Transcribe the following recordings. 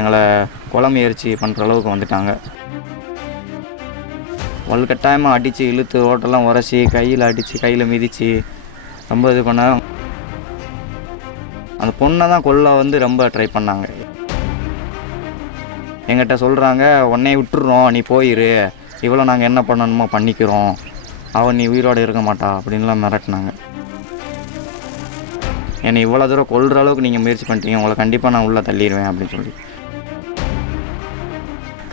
எங்களை கொலை முயற்சி பண்ணுற அளவுக்கு வந்துட்டாங்க. வலுக்கட்டாயமாக அடித்து இழுத்து ரோட்டெல்லாம் உரசி கையில் அடித்து கையில் மிதித்து ரொம்ப இது பண்ண அந்த பொண்ணை தான் கொல்ல வந்து ரொம்ப ட்ரை பண்ணாங்க. எங்கிட்ட சொல்கிறாங்க, உன்னை விட்டுடுறோம், நீ போயிரு, இவ்வளோ நாங்கள் என்ன பண்ணணுமோ பண்ணிக்கிறோம், அவன் நீ உயிரோடு இருக்க மாட்டா அப்படின்லாம் மிரட்டினாங்க. என்னை இவ்வளோ தூரம் கொல்கிற அளவுக்கு நீங்கள் முயற்சி பண்ணிட்டீங்க, உங்களை கண்டிப்பாக நான் உள்ளே தள்ளிடுவேன் அப்படின்னு சொல்லி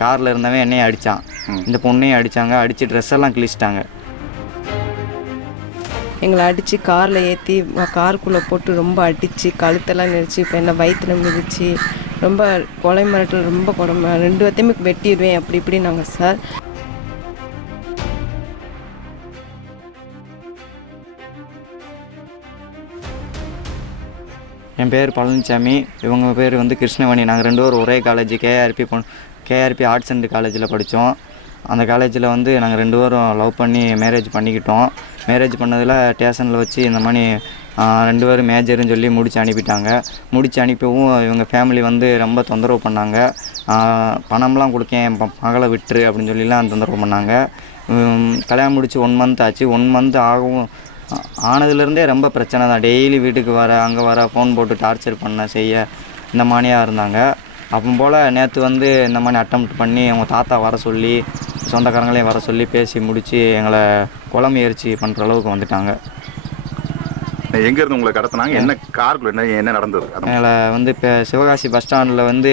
காரில் இருந்தவன் என்னையும் அடித்தான், இந்த பொண்ணையும் அடித்தாங்க. அடித்து ட்ரெஸ் எல்லாம் கிழிச்சிட்டாங்க. எங்களை அடித்து காரில் ஏற்றி காருக்குள்ளே போட்டு ரொம்ப அடித்து கழுத்தெல்லாம் நெரிச்சு இப்போ என்ன வயிற்றுல மிதித்து ரொம்ப கொலை மிரட்டல், ரொம்ப கொடுமை, 2 பேர்த்தையுமே வெட்டிடுவேன் அப்படி இப்படி நாங்கள் சார். என் பேர் பழனிசாமி, இவங்க பேர் வந்து கிருஷ்ணவேணி. நாங்கள் 2 பேரும் ஒரே காலேஜ் கேஆர்பி ஆர்ட்ஸ் அண்ட் காலேஜில் படித்தோம். அந்த காலேஜில் வந்து நாங்கள் 2 பேரும் லவ் பண்ணி மேரேஜ் பண்ணிக்கிட்டோம். மேரேஜ் பண்ணதில் ஸ்டேஷனில் வச்சு இந்த மாதிரி 2 பேரும் மேஜர்னு சொல்லி முடித்து அனுப்பிட்டாங்க. முடித்து அனுப்பவும் இவங்க ஃபேமிலி வந்து ரொம்ப தொந்தரவு பண்ணாங்க. பணம்லாம் கொடுக்கேன், மகளை விட்டுரு அப்படின்னு சொல்லிலாம் தொந்தரவு பண்ணாங்க. கல்யாணம் முடித்து 1 மந்த் ஆச்சு. 1 மந்த் ஆனதுலேருந்தே ரொம்ப பிரச்சனை தான். டெய்லி வீட்டுக்கு வர, அங்கே வர, ஃபோன் போட்டு டார்ச்சர் பண்ண செய்ய இந்த மாதிரியாக இருந்தாங்க. அப்போ போல் நேற்று வந்து இந்த மாதிரி அட்டெம்ப்ட் பண்ணி அவங்க தாத்தா வர சொல்லி, சொந்தக்காரங்களையும் வர சொல்லி பேசி முடித்து எங்களை கொலை முயற்சி பண்ணுற அளவுக்கு வந்துட்டாங்க. எங்கேருந்து உங்களை கடத்தினாங்க? என்ன காருக்குள்ள என்ன நடந்தது? எங்களை வந்து இப்போ சிவகாசி பஸ் ஸ்டாண்டில் வந்து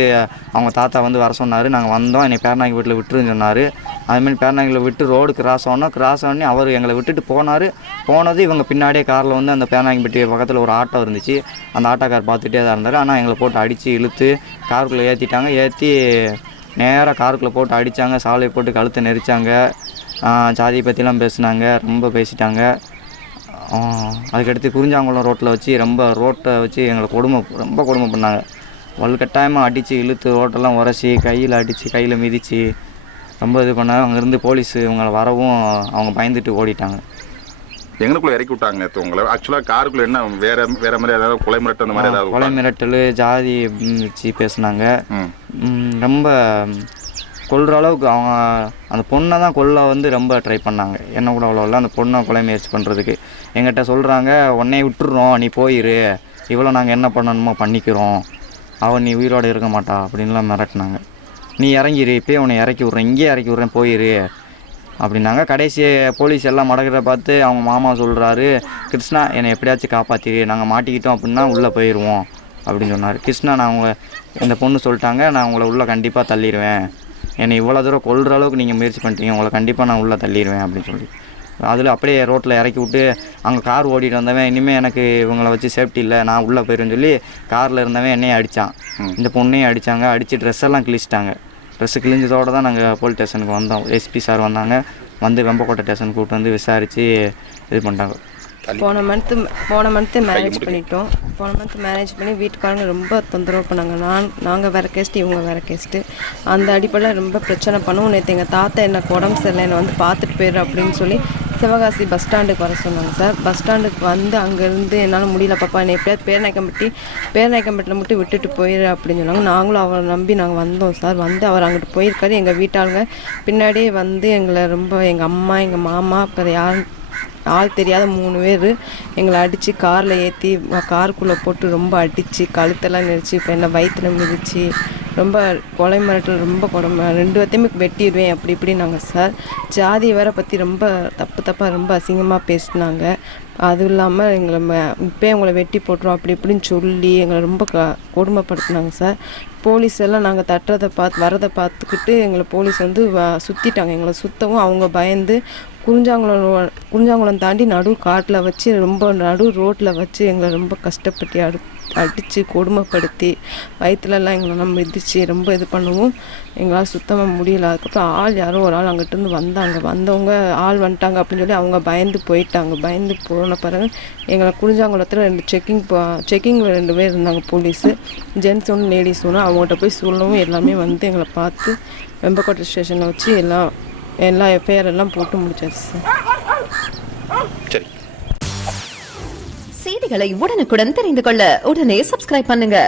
அவங்க தாத்தா வந்து வர சொன்னார். நாங்கள் வந்தோம். என்னை பேரநாயகி வீட்டில் விட்டுருன்னு சொன்னார். அதுமாதிரி பேரநாயகில் விட்டு ரோடு கிராஸ் ஆனோடனே அவர் எங்களை விட்டுட்டு போனது இவங்க பின்னாடியே காரில் வந்து அந்த பேரநாயகி வீட்டு பக்கத்தில் ஒரு ஆட்டோ இருந்துச்சு. அந்த ஆட்டோக்கார் பார்த்துட்டே தான் இருந்தார். ஆனால் எங்களை போட்டு அடித்து இழுத்து காருக்குள்ளே ஏற்றிட்டாங்க. ஏற்றி நேராக காருக்குள்ளே போட்டு அடித்தாங்க, சாலையை போட்டு கழுத்தை நெரிச்சாங்க, ஜாதியை பற்றிலாம் பேசினாங்க, ரொம்ப பேசிட்டாங்க. அதுக்கடுத்து குறிஞ்சாங்குளம் ரோட்டை வச்சு எங்களை ரொம்ப கொடுமை பண்ணாங்க. வலுக்கட்டாயமாக அடித்து இழுத்து ரோட்டெல்லாம் உரசி கையில் அடித்து கையில் மிதித்து ரொம்ப இது பண்ணாங்க. அங்கேருந்து போலீஸு இவங்களை வரவும் அவங்க பயந்துட்டு ஓடிட்டாங்க. எங்களுக்குள்ளே இறக்கி விட்டாங்க நேற்று உங்களை. ஆக்சுவலாக காருக்குள்ளே என்ன வேறு மாதிரி ஏதாவது கொலை மிரட்டல் அந்த மாதிரி ஏதாவது? கொலை மிரட்டல், ஜாதி வச்சு பேசினாங்க. ரொம்ப கொல்கிற அளவுக்கு அவங்க அந்த பொண்ணை தான் கொல்ல வந்து ரொம்ப ட்ரை பண்ணாங்க. என்ன கூட அவ்வளோ இல்லை, அந்த பொண்ணை கொலை முயற்சி பண்ணுறதுக்கு. எங்கிட்ட சொல்கிறாங்க, உன்னை விட்டுடுறோம், நீ போயிரு, இவ்வளோ நாங்கள் என்ன பண்ணணுமோ பண்ணிக்கிறோம், அவன் நீ உயிரோடு இருக்க மாட்டா அப்படின்லாம் மிரட்டினாங்க. நீ இறங்கிரு, இப்போயே உன்னை இறக்கி விட்றேன், இங்கேயே இறக்கி விட்றேன், போயிரு அப்படின்னாங்க. கடைசி போலீஸ் எல்லாம் மடக்கிறத பார்த்து அவங்க மாமா சொல்கிறாரு, கிருஷ்ணா என்னை எப்படியாச்சும் காப்பாற்றிரு, நாங்கள் மாட்டிக்கிட்டோம் அப்படின்னா உள்ளே போயிடுவோம் அப்படின்னு சொன்னார். கிருஷ்ணா, இந்த பொண்ணு சொல்லிட்டாங்க, நான் உங்களை உள்ளே கண்டிப்பாக தள்ளிடுவேன், என்னை இவ்வளோ தூரம் கொல்கிற அளவுக்கு நீங்கள் முயற்சி பண்ணிட்டீங்க, உங்களை கண்டிப்பாக நான் உள்ளே தள்ளிடுவேன் அப்படின்னு சொல்லி அதில் அப்படியே ரோட்டில் இறக்கி விட்டு அங்கே கார் ஓடிட்டு வந்தவன், இனிமேல் எனக்கு இவங்களை வச்சு சேஃப்டி இல்லை, நான் உள்ளே போயிடுன்னு சொல்லி காரில் இருந்தவன் என்னையும் அடித்தான், இந்த பொண்ணையும் அடித்தாங்க. அடித்து ட்ரெஸ் எல்லாம் கிழிச்சிட்டாங்க. ட்ரெஸ்ஸு கிழிஞ்சதோடு தான் நாங்கள் போலீஸ் ஸ்டேஷனுக்கு வந்தோம். எஸ்பி சார் வந்தாங்க, வந்து வெம்பக்கோட்டை ஸ்டேஷனுக்கு கூப்பிட்டு வந்து விசாரித்து இது பண்ணிட்டாங்க. போன மந்த்து மேரேஜ் பண்ணிட்டோம். போன மந்த் மேரேஜ் பண்ணி வீட்டுக்காரங்க ரொம்ப தொந்தரவு பண்ணாங்க. நாங்கள் வேறு கேஸ்ட்டு, இவங்க வேறு கேஸ்ட்டு. அந்த அடிப்படையில் ரொம்ப பிரச்சனை பண்ணுவோம். நேற்று எங்கள் தாத்தா எனக்கு உடம்பு சரியில்லை, என்னை வந்து பார்த்துட்டு போயிரு அப்படின்னு சொல்லி சிவகாசி பஸ் ஸ்டாண்டுக்கு வர சொன்னாங்க சார். பஸ் ஸ்டாண்டுக்கு வந்து அங்கேருந்து என்னால் முடியல பாப்பா, என்னை எப்படியாவது பேரநாயக்கம்பட்டியில் மட்டும் விட்டுட்டு போயிரு அப்படின்னு சொன்னாங்க. நாங்களும் அவரை நம்பி நாங்கள் வந்தோம் சார். வந்து அவர் அங்கிட்டு போயிருக்காரு. எங்கள் வீட்டாளுங்க பின்னாடியே வந்து எங்களை ரொம்ப, எங்கள் அம்மா, எங்கள் மாமா, அப்புறம் ஆள் தெரியாத 3 பேர் எங்களை அடித்து காரில் ஏற்றி காருக்குள்ளே போட்டு ரொம்ப அடித்து கழுத்தெல்லாம் நெரிச்சு இப்போ என்ன வயிற்றுல மிதித்து ரொம்ப கொலை மிரட்டல், ரொம்ப கொடுமை, 2 பேர்த்தையுமே வெட்டிடுவேன் அப்படி இப்படி நாங்கள் சார். ஜாதியை வேற பற்றி ரொம்ப தப்பாக ரொம்ப அசிங்கமாக பேசினாங்க. அதுவும் இல்லாமல் எங்களை இப்போயே உங்களை வெட்டி போட்டுரும் அப்படி இப்படின்னு சொல்லி எங்களை ரொம்ப கொடுமைப்படுத்தினாங்க சார். போலீஸ் எல்லாம் நாங்கள் வரதை பார்த்துக்கிட்டு எங்களை போலீஸ் வந்து சுற்றிட்டாங்க. எங்களை சுற்றவும் அவங்க பயந்து குறிஞ்சாங்குளம் தாண்டி காட்டில் வச்சு நடு ரோட்டில் வச்சு எங்களை ரொம்ப கஷ்டப்பட்டு அடித்து கொடுமைப்படுத்தி வயிற்றுலலாம் எங்களெல்லாம் மிதித்து ரொம்ப இது பண்ணவும் எங்களால் சுத்தமாக முடியல. அதுக்கப்புறம் யாரோ ஒரு ஆள் அங்கிட்டிருந்து வந்தவங்க வந்துட்டாங்க அப்படின்னு சொல்லி அவங்க பயந்து போயிட்டாங்க. பயந்து போன பிறகு எங்களை குறிஞ்சாங்குளத்தில் 2 செக்கிங் 2 பேர் இருந்தாங்க, போலீஸு, ஜென்ஸ் ஒன்று லேடிஸ் ஒன்று. அவங்ககிட்ட போய் சொல்லவும் எல்லாமே வந்து எங்களை பார்த்து வெம்பக்கோட்டை ஸ்டேஷனில் வச்சு எல்லா எஃப்ஐஆர் எல்லாம் போட்டு முடிச்சாச்சு சார். செய்திகளை உடனுக்குடன் தெரிந்து கொள்ள உடனே சப்ஸ்கிரைப் பண்ணுங்க.